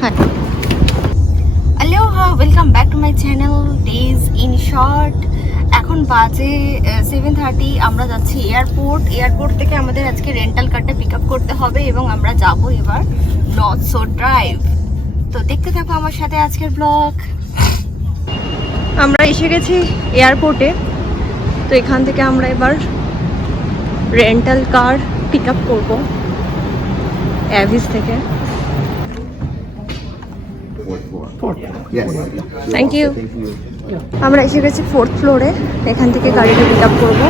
Aloha, welcome back to my channel Days in Short. এখন বাজে 7:30। আমরা যাচ্ছি এয়ারপোর্ট থেকে আমাদের আজকে রেন্টাল কারটা পিক আপ করতে হবে এবং আমরা যাব এবার নর্থ শোর ড্রাইভ। তো দেখতে থাকো আমার সাথে আজকের ব্লগ। আমরা এসে গেছি এয়ারপোর্টে। তো এখান থেকে আমরা এবার রেন্টাল কার পিক আপ করবো অ্যাভিস থেকে। Thank you. আমরা এসে গেছি 4th ফ্লোরে। এখান থেকে গাড়িটা পিক আপ করবো।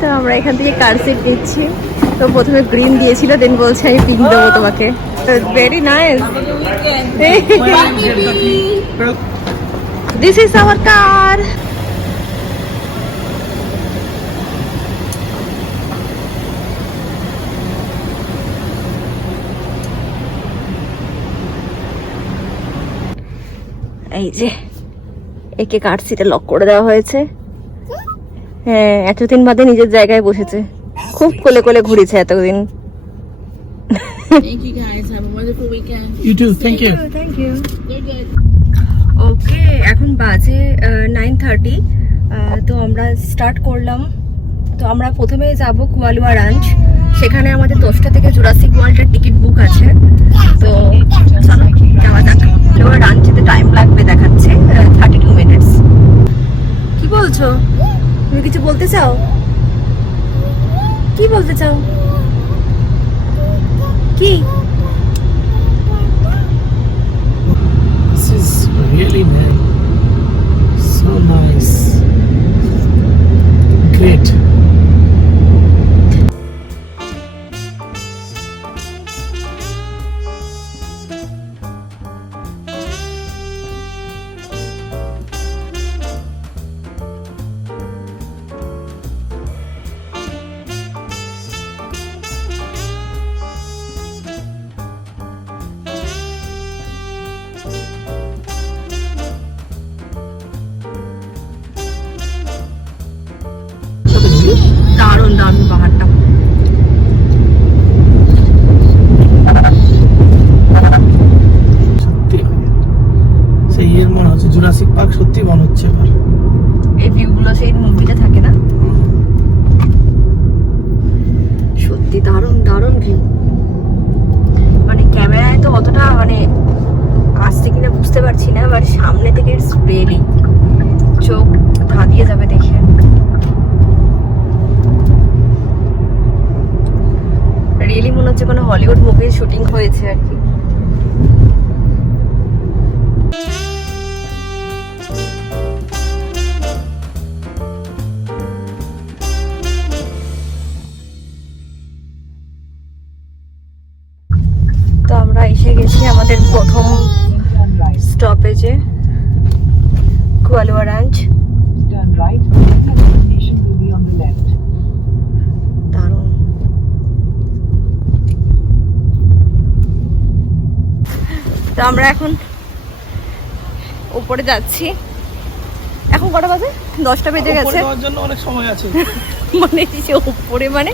তো আমরা এখান থেকে কার সিট নিচ্ছি। তো প্রথমে গ্রিন দিয়েছিল, দেন বলছে আমি পিঙ্ক দেবো তোমাকে। Very nice. This is our car. এই যে একে কার সিটে লক করে দেওয়া হয়েছে। হ্যাঁ, এতদিন বাদে নিজের জায়গায় বসেছে। খুব কোলে কোলে ঘুরেছে এতদিন। Thank you guys. Have a wonderful weekend. You too. Thank you. Thank you. You're good. ওকে, এখন বাজে 9:30। তো আমরা স্টার্ট করলাম। তো আমরা প্রথমে যাব কুয়ালোয়া রাঞ্চ। সেখানে আমাদের 10টা থেকে জুরাসিক ওয়ার্ল্ডের টিকিট বুক আছে। তো চলো যাওয়া যাক। কুয়ালোয়া রাঞ্চ যেতে টাইম লাগবে দেখাচ্ছে 32 মিনিটস। কি বলছো? তুমি কিছু বলতে চাও? কি বলতে চাও? কি? This is really nice. So nice. Great. দারুণ দারুণ পাহাড়টা। সত্যি সেই এর মনে হচ্ছে জুরাসিক পার্ক সত্যি মনে হচ্ছে এবার। এই ভিউগুলো সেই মুভিতে থাকে না? সত্যি দারুণ দারুণ ভিউ। মানে ক্যামেরায় তো অতটা মানে আসছে কিনা বুঝতে পারছি না, বাট সামনে থেকে ইটস রিয়েলি চোখ ধাঁধিয়ে যাবে দেখে। রিয়েলি মনে হচ্ছে কোনো হলিউড মুভির শুটিং হয়েছে আর কি। তো আমরা এসে গেছি আমাদের প্রথম স্টপেজে, কুয়ালোয়া রাঞ্চ। দারুণ। তো আমরা এখন উপরে যাচ্ছি। এখন কটা বাজে? 10টা বেজে গেছে। যাওয়ার জন্য অনেক সময় আছে। মানে উপরে মানে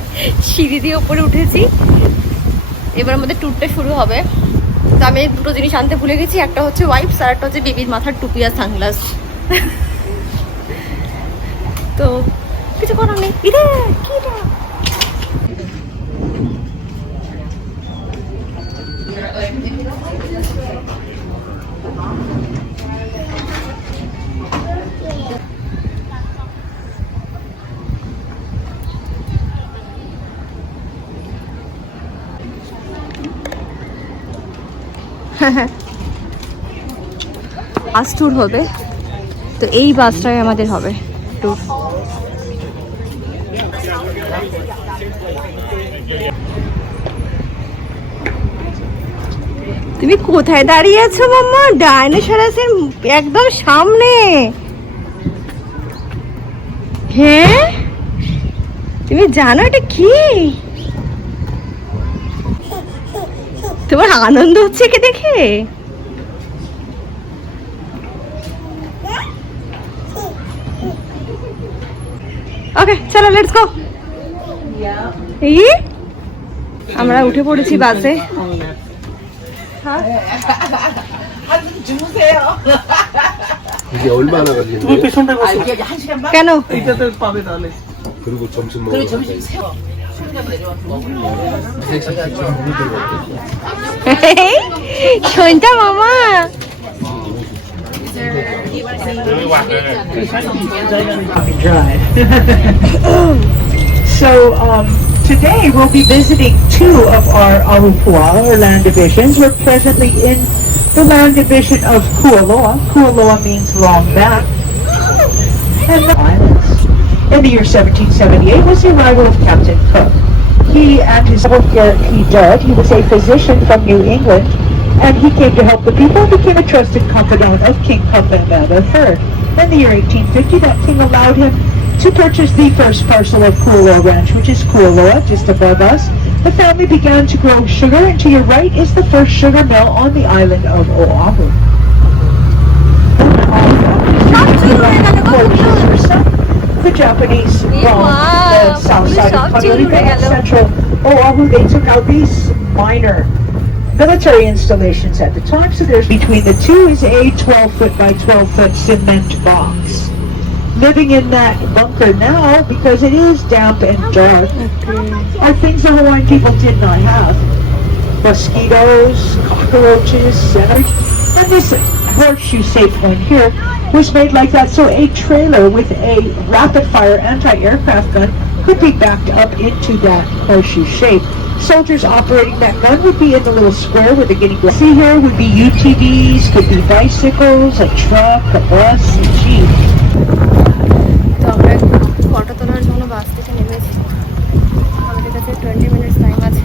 সিঁড়ি দিয়ে উপরে উঠেছি। এবার আমাদের ট্যুরটা শুরু হবে। তো আমি দুটো জিনিস আনতে ভুলে গেছি। একটা হচ্ছে ওয়াইপস আর একটা হচ্ছে বেবির মাথার টুপি আর সানগ্লাস। তো কিছু করার নেই। ইরে কি এটা? বাস ট্যুর হবে। তো এই বাসটাই আমাদের হবে ট্যুর। তুমি কোথায় দাঁড়িয়ে আছো মাম্মা? ডাইনোসরাসের একদম সামনে। হ্যাঁ, তুমি জানো এটা কি? তোমার আনন্দ হচ্ছে একে দেখে? ওকে চলো লেটস গো। এই আমরা উঠে পড়েছি বাসে। 이게 얼마나 걸리는데? তুমি পেছনটা বসো, কেন? এইটাতে পাবে তাহলে। 그리고 점심 먹으러 শোনটা মামা। So today we'll be visiting two of our Ahupua'a, or land divisions. We're presently in the land division of Kualoa. Kualoa means long back. And the islands. In the year 1778 was the arrival of Captain Cook. He and his here he died. He was a physician from New England, and he came to help the people and became a trusted confidant of King Kamehameha III. In the year 1850, that king allowed him to purchase the first parcel of Kualoa Ranch, which is Kualoa, just above us. The family began to grow sugar, and to your right is the first sugar mill on the island of Oahu. The Japanese bombed the south side of Kualoa and central Oahu. They took out these minor military installations at the time, so there's between the two is a 12-foot by 12-foot cement box. Living in that bunker now, because it is damp and dark, are things the Hawaiian people did not have. Mosquitoes, cockroaches, and this horseshoe safe one here was made like that, so a trailer with a rapid-fire anti-aircraft gun could be backed up into that horseshoe shape. Soldiers operating that gun would be in the little square where the guinea pigs. See here would be UTVs, could be bicycles, a truck, a bus, a jeep. তো আমরা photo তোলার জন্য বাস থেকে নেমেছি। আমাদের কাছে 20 minutes time আছে।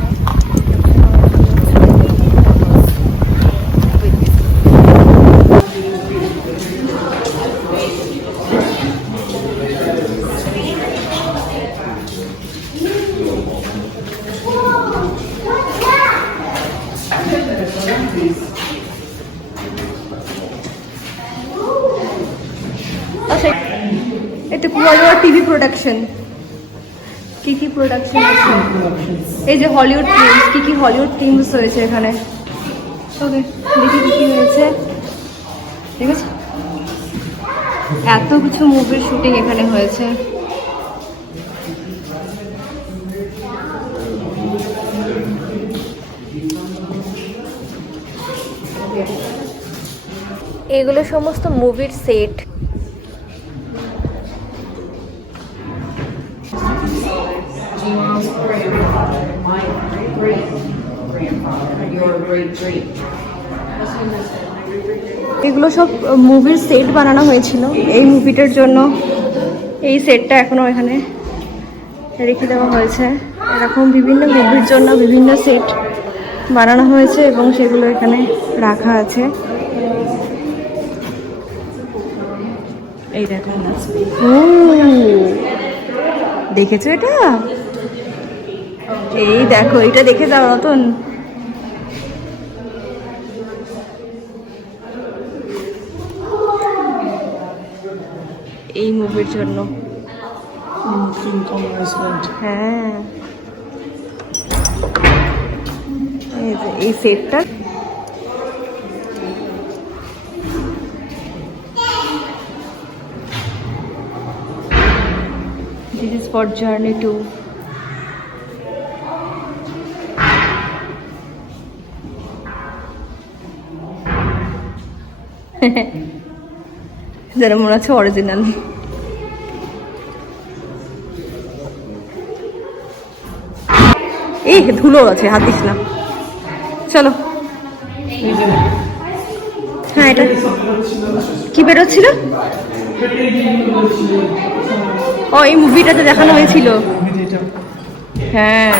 এটা কুয়ালোয়া টিভি প্রোডাকশন। কি কি প্রোডাকশন আছে? এই যে হলিউড ফিল্মস, কি কি হলিউড ফিল্মস হয়েছে এখানে। ওকে দেখি কি কি হয়েছে। ঠিক আছে, এত কিছু মুভির শুটিং এখানে হয়েছে। এগুলো সমস্ত মুভির সেট। এগুলো সব মুভির সেট বানানো হয়েছিল এই মুভিটার জন্য। এই সেটটা এখনো এখানে রেখে দেওয়া হয়েছে। এরকম বিভিন্ন মুভির জন্য বিভিন্ন সেট বানানো হয়েছে এবং সেগুলো এখানে রাখা আছে। এই দেখো, দেখেছো এটা? এই দেখো, এটা দেখে যাও রতন। এই মুভির জন্য। হ্যাঁ, এই সেটটা this is for journey to যারা মনে হচ্ছে অরিজিনাল। এই ধুলো আছে, হাত দিস না। চলো। হ্যাঁ, এটা কি বেরোচ্ছিল? ও, এই মুভিটাতে দেখানো হয়েছিল। হ্যাঁ,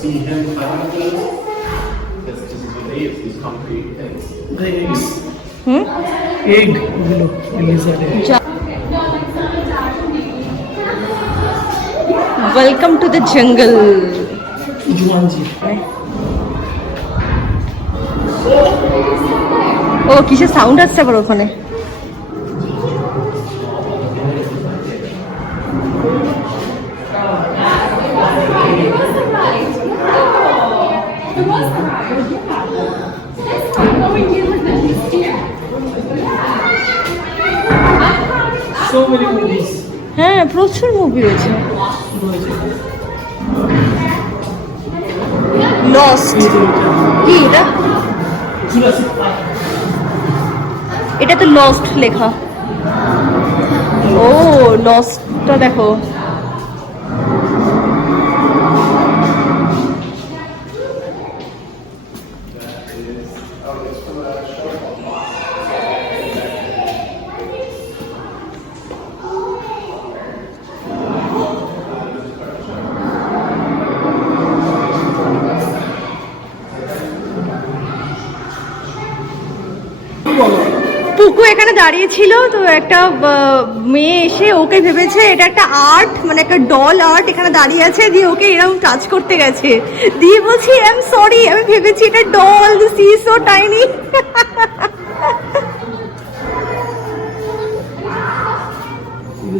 See him fighting those? That's just what they use, these concrete things. Eggs. Egg গুলো lizard egg. Welcome to the jungle. Jumanji. ও কিসের সাউন্ড আসছে আবার ওখানে? So many movies. হ্যাঁ প্রচুর মুভি হয়েছে। লস্ট কি এটা? Jurassic Park. এটা তো লস্ট লেখা। ও লস্টটা দেখো। পুকু এখানে দাঁড়িয়ে ছিল তো একটা মেয়ে এসে ওকে ভেবেছে এটা একটা আর্ট মানে একটা ডল আর্ট এখানে দাঁড়িয়ে আছে দিয়ে ওকে এরকম টাচ করতে গেছে দিয়ে বলছি আই এম সরি আমি ভেবেছি এটা doll this is so tiny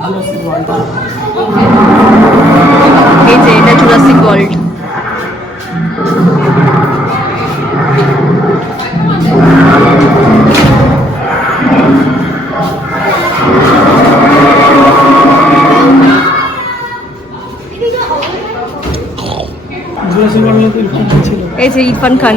Jurassic World. এই যে এটা জুরাসিক ওয়ার্ল্ড Jurassic World তো এরকম ছিল। এই যে ইরফান খান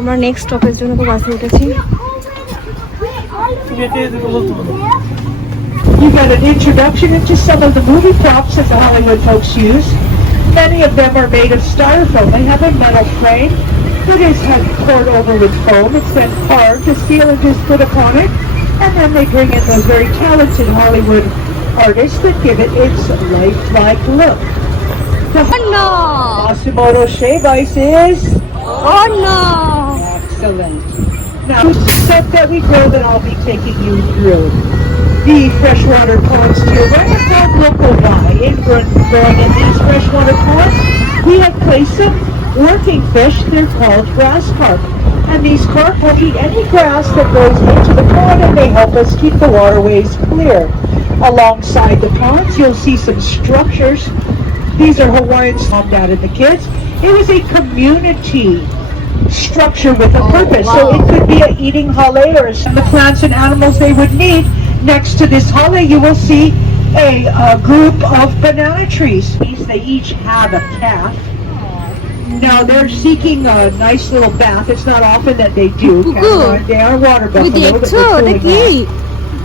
আমরা নেক্সট স্টপের জন্য তো বাসে উঠেছি You got an introduction into some of the movie props that the Hollywood folks use. Many of them are made of styrofoam. They have a metal frame that is poured over with foam. It's then carved, the steel is just put upon it, and then they bring in those very talented Hollywood artists that give it its lifelike look. The no Hashimoto shave ice is oh no excellent. Now, the step that we go that I'll be taking you through. The freshwater ponds to your right are called local Y. Growing in these freshwater ponds, we have placed some working fish. They're called grass carp. And these carp will eat any grass that goes into the pond and they help us keep the waterways clear. Alongside the ponds, you'll see some structures. These are Hawaiians momed out of the kids. It was a community structure with a purpose. Wow. So it could be a eating hale or some of the plants and animals they would need. Next to this hale, you will see a group of banana trees. They each have a calf. Now they're seeking a nice little bath. It's not often that they do. They are water buffalo. But they're cooling off.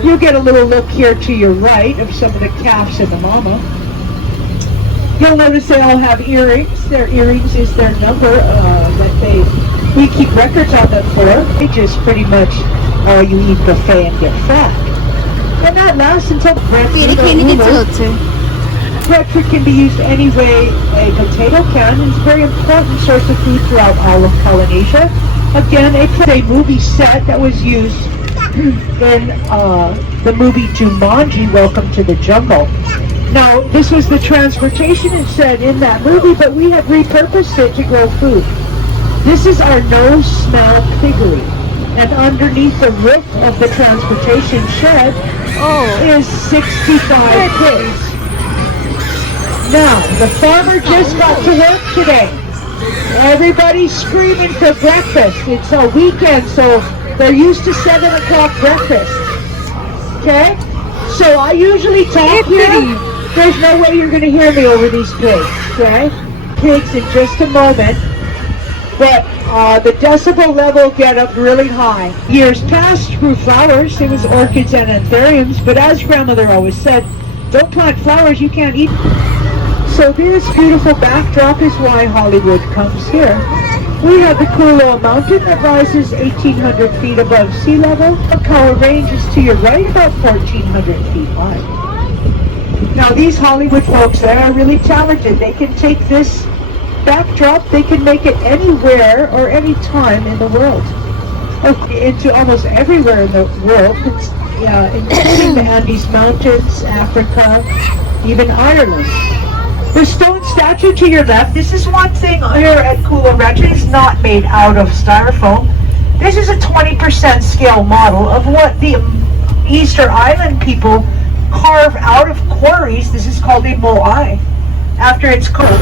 You'll get a little look here to your right of some of the calves and the mama. You'll notice they all have earrings. Their earrings is their number that we keep records on them for. They just pretty much you eat buffet and get fat. And that lasts until breadfruit can be used any way a potato can. It's a very important source of food throughout all of Polynesia. Again, a movie set that was used in the movie Jumanji, Welcome to the Jungle. Now, this was the transportation it said in that movie, but we have repurposed it to grow food. This is our no-smell piggery. And underneath the roof of the transportation shed is 65 pigs. Now, the farmer just got to work today. Everybody's screaming for breakfast. It's a weekend, so they're used to 7 o'clock breakfast. Okay? So I usually talk here. There's no way you're going to hear me over these pigs, okay? Pigs in just a moment. But the decibel level get up really high. Years past grew flowers. It was orchids and anthuriums. But as grandmother always said, don't plant flowers you can't eat. So this beautiful backdrop is why Hollywood comes here. We have the Kualoa Mountain that rises 1,800 feet above sea level. Kualoa Range is to your right, about 1,400 feet high. Now these Hollywood folks there are really talented. They can take this backdrop, they can make it anywhere or any time in the world. Into almost everywhere in the world, including the Andes Mountains, Africa, even Ireland. The stone statue to your left, this is one thing here at Kualoa Ranch. It is not made out of styrofoam. This is a 20% scale model of what the Easter Island people carve out of quarries. This is called a moai, after it's cold.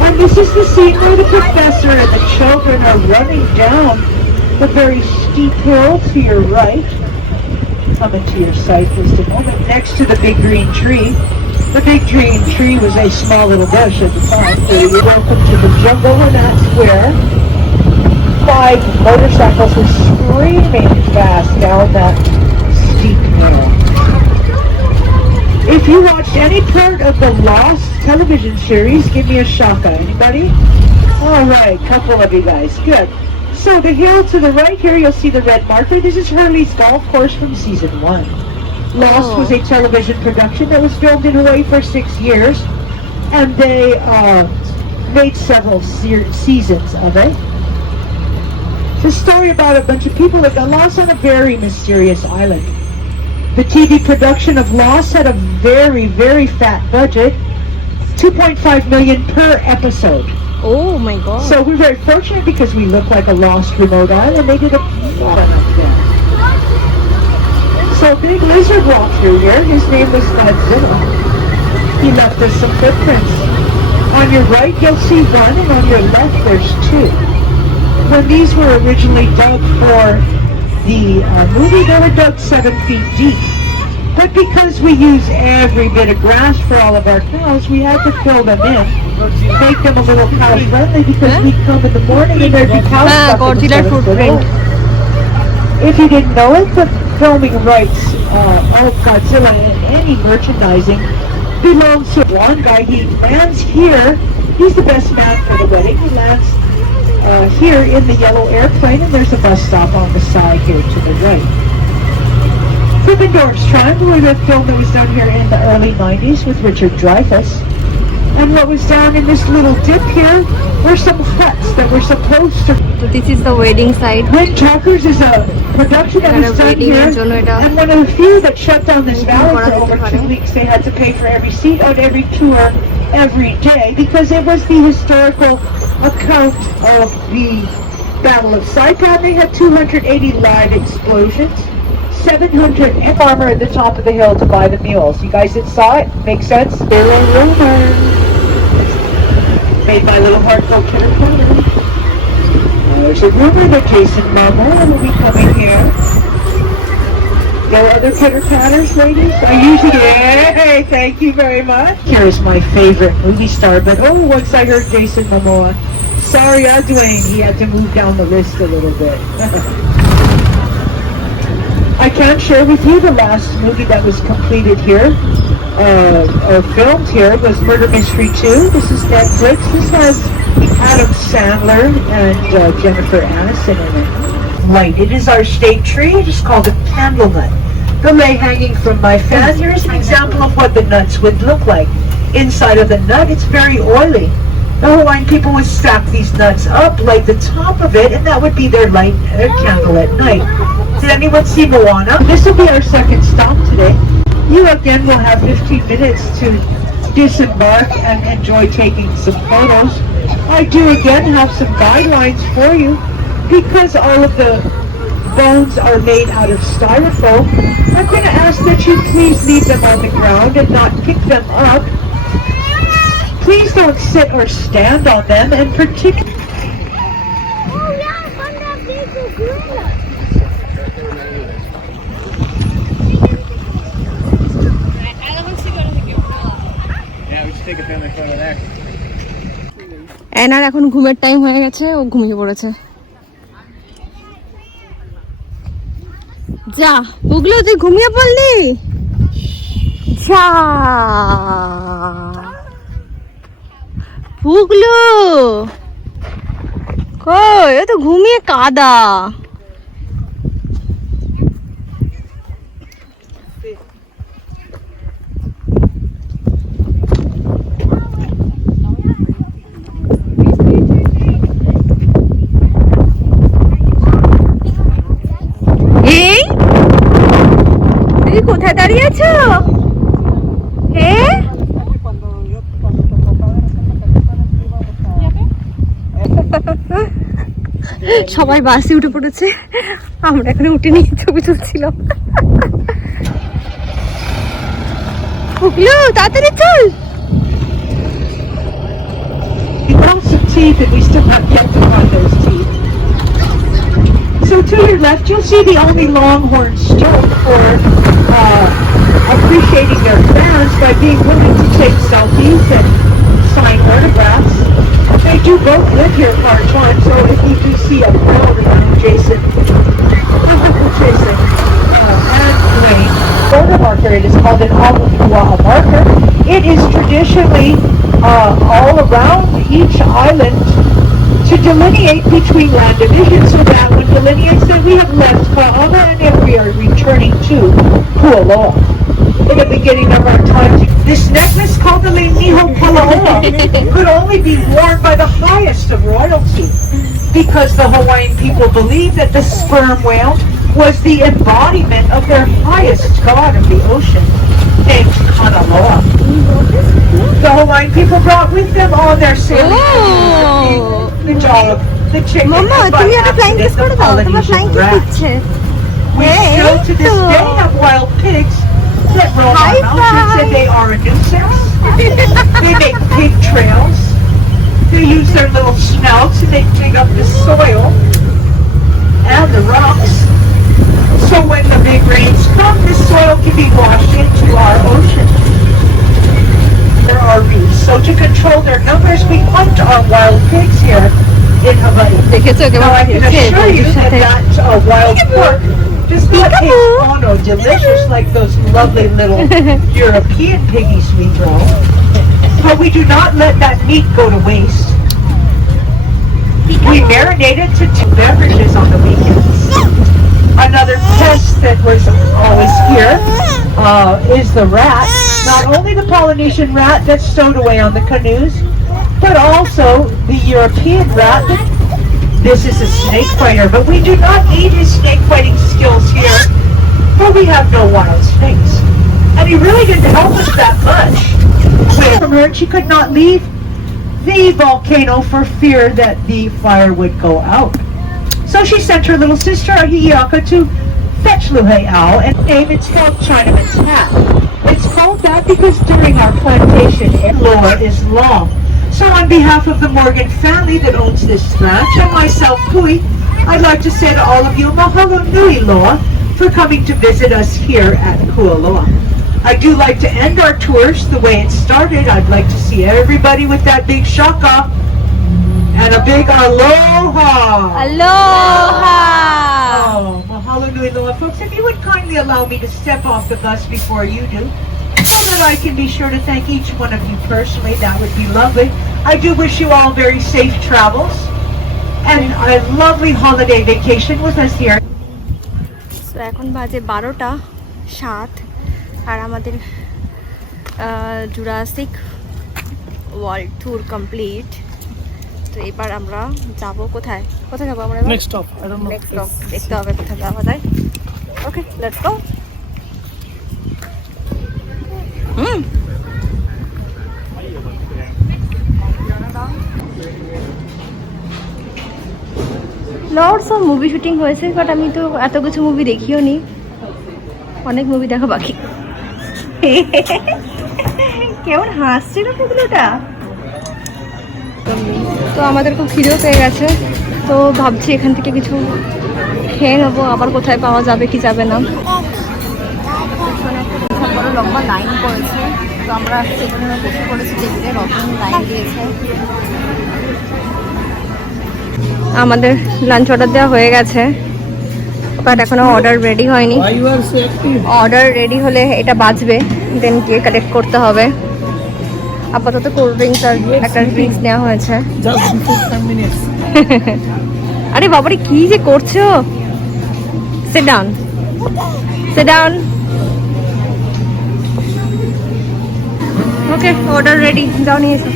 And this is the scene where the professor and the children are running down the very steep hill to your right. Coming to your sight just a moment, next to the big green tree. The big green tree was a small little bush at the time. So you're welcome to the jungle, and that's where 5 motorcycles were screaming fast down that steep hill. If you watched any part of the Lost television series, give me a shaka. Anybody? All right, couple of you guys. Good. So the hill to the right here, you'll see the red marker. This is Hurley's golf course from season 1. Lost was a television production that was filmed in Hawaii for 6 years, and they made several seasons of it. It's a story about a bunch of people that got lost on a very mysterious island. The TV production of Lost had a very, very fat budget, $2.5 million per episode. Oh my god. So we're very fortunate because we look like a lost remote island. They did a lot of that. So a big lizard walked through here. His name was Godzilla. He left us some footprints. On your right you'll see one, and on your left there's 2. When these were originally dug for the movie, they were dug 7 feet deep. But because we use every bit of grass for all of our cows, we had to fill them in, make them a little cow friendly, because we'd come in the morning and there'd be cows stuck in the 7 foot hole. If you didn't know it, the filming rights of Godzilla and any merchandising belongs to one guy. He lands here. He's the best man for the wedding. He lands here in the yellow airplane, and there's a bus stop on the side here to the right. Krippendorf's Triangle was a film that was done here in the early 90s with Richard Dreyfuss. And what was down in this little dip here were some huts that were supposed to... So this is the wedding side. Wind Talkers is a production that was done here, and one of the few that shut down this valley for over 2 weeks. They had to pay for every seat on every tour every day, because it was the historical account of the Battle of Saipan. They had 280 live explosions, 700 farmer at the top of the hill to buy the mules. You guys that saw it, make sense? Still a rumor. Made by little heartfelt Caterpillar. There's a rumor that Jason Momoa will be coming here. No other pitter-patters, ladies? I usually get, hey, thank you very much. Here is my favorite movie star, but once I heard Jason Momoa, sorry, Dwayne, he had to move down the list a little bit. I can share with you the last movie that was completed here, or filmed here, was Murder Mystery 2. This is Netflix. This has Adam Sandler and Jennifer Aniston in it. Light. It is our state tree. It is called a candle nut. The lay hanging from my fan. Here's an example of what the nuts would look like. Inside of the nut, it's very oily. The Hawaiian people would stack these nuts up like the top of it, and that would be their light candle at night. Did anyone see Moana? This will be our second stop today. You again will have 15 minutes to disembark and enjoy taking some photos. I do again have some guidelines for you. Because all of the bones are made out of styrofoam, I'm going to ask that you please leave them on the ground and not pick them up. Please don't sit or stand on them, and particularly... Oh yeah, I found that big gorilla. Yeah, we should take a family photo there. এনার এখন ঘুমের time হয়ে গেছে, ও ঘুমিয়ে পড়েছে। যা পুগলু, তুই ঘুমিয়ে পড়লি? যা পুগলু, কই এ তো ঘুমিয়ে কাদা। এই তুমি কোথায় দাঁড়িয়ে আছো? হ্যাঁ সবাই বাসে উঠে পড়েছে, আমরা এখানে উঠে নিয়ে ছবি তুলছিলাম। উঠলো তাড়াতাড়ি চল। Lots of teeth, and we still have yet to find those teeth. So to your left, you'll see the only longhorn stroke for appreciating their fans by being willing to take selfies and sign autographs. They do both live here part-time, so if you do see a prowling Jason and Dwayne photo marker, it is called an Oahu marker. It is traditionally all around each island to delineate between land divisions, so that one delineates that we have left Kualoa and if we are returning to Kualoa. In the beginning of our time, this necklace called the Niho Kualoa could only be worn by the highest of royalty, because the Hawaiian people believed that the sperm whale was the embodiment of their highest god of the ocean, named Kualoa. The Hawaiian people brought with them on their sailing the dog, the chicken, mamma and by তুমি একটা flying kiss accident, করে the দাও, তোমার flying Polynesian kiss rat. দিচ্ছে। We still to this day have wild pigs that roam our High mountains, five. and they are a nuisance. They make pig trails. They use their little snouts and they dig up the soil and the rocks. So when the big rains come, the soil can be washed into our ocean. There are reefs. So to control their numbers, we hunt our wild pigs here in Hawaii. দেখেছো Now I can assure you that that wild pork does not taste no delicious like those lovely little European piggies we grow. But we do not let that meat go to waste. We marinate it to 2 beverages on the weekends. Another pest that was always here is the rat. Not only the Polynesian rat that's stowed away on the canoes, but also the European rat. This is a snake fighter, but we do not need his snake fighting skills here, for we have no wild snakes. And he really didn't help us that much. From her, she could not leave the volcano for fear that the fire would go out. So she sent her little sister Ahiaka to fetch Luhe'au, and name it's called Chinaman's hat. It's called that because during our plantation, Loa is long. So on behalf of the Morgan family that owns this ranch and myself, Pui, I'd like to say to all of you, mahalo nui loa, for coming to visit us here at Kualoa. I do like to end our tours the way it started. I'd like to see everybody with that big shaka and a big aloha. Aloha. Oh, mahalo nui loa. Folks, if you would kindly allow me to step off the bus before you do, so that I can be sure to thank each one of you personally, that would be lovely. I do wish you all very safe travels and a lovely holiday vacation with us here. তো এখন বাজে 12:07 আর আমাদের Jurassic world tour complete. তো এবার আমরা যাব কোথায় যাবো আমরা? Next stop I don't know, next stop দেখতে হবে কোথায় যাওয়া যায়। Okay let's go. Lots of movie shooting হয়েছে, বাট আমি তো এত কিছু মুভি দেখিও নি, অনেক মুভি দেখা বাকি। কেমন হাসছিল পুকুরটা। তো আমাদের খুব খিদেও পেয়ে গেছে, তো ভাবছি এখান থেকে কিছু খেয়ে নেবো, আবার কোথায় পাওয়া যাবে কি যাবে না। বড় লম্বা লাইন পড়েছে, তো আমরা সেখানে বসে পড়েছি, টেবিলে নতুন লাইন দিয়েছে। আমাদের লাঞ্চ অর্ডার দেওয়া হয়ে গেছে, বাট এখনো অর্ডার রেডি হয়নি। অর্ডার রেডি হলে এটা বাজবে, দেন গিয়ে কালেক্ট করতে হবে। আপাতত কোল্ড ড্রিঙ্কস আর একটা ড্রিঙ্কস নেওয়া হয়েছে। আরে বাবারে কি যে করছো? Sit down. Sit down. Okay, order ready. যাও নিয়ে এসো।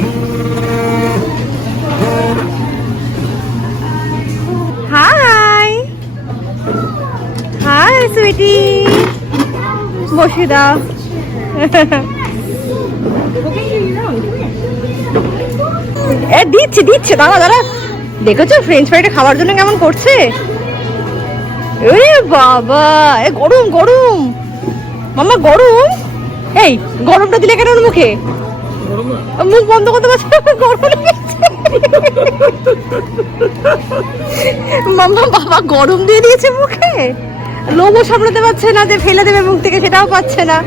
Hi. Hi, sweetie. বসে দাও। দিচ্ছে দাঁড়া দেখেছো ফ্রেঞ্চ ফ্রাইটা খাওয়ার জন্য কেমন করছে? বাবা গরম মামা গরম। এই গরমটা দিলে কেন মুখে? মুখ বন্ধ করতে পারছে গরম লেগেছে। মামা বাবা গরম দিয়ে দিয়েছে মুখে, লোমও সামলাতে পারছে না যে ফেলে দেবে মুখ থেকে, সেটাও পাচ্ছে না।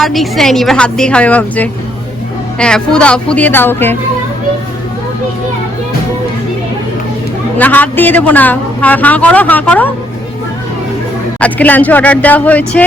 আর রিক্স নেয়নি, এবার হাত দিয়ে খাবে ভাবছে। হ্যাঁ ফু দিয়ে দাও ওকে। না হাত দিয়ে দেবো না, হাঁ করো। আজকে লাঞ্চে অর্ডার দেওয়া হয়েছে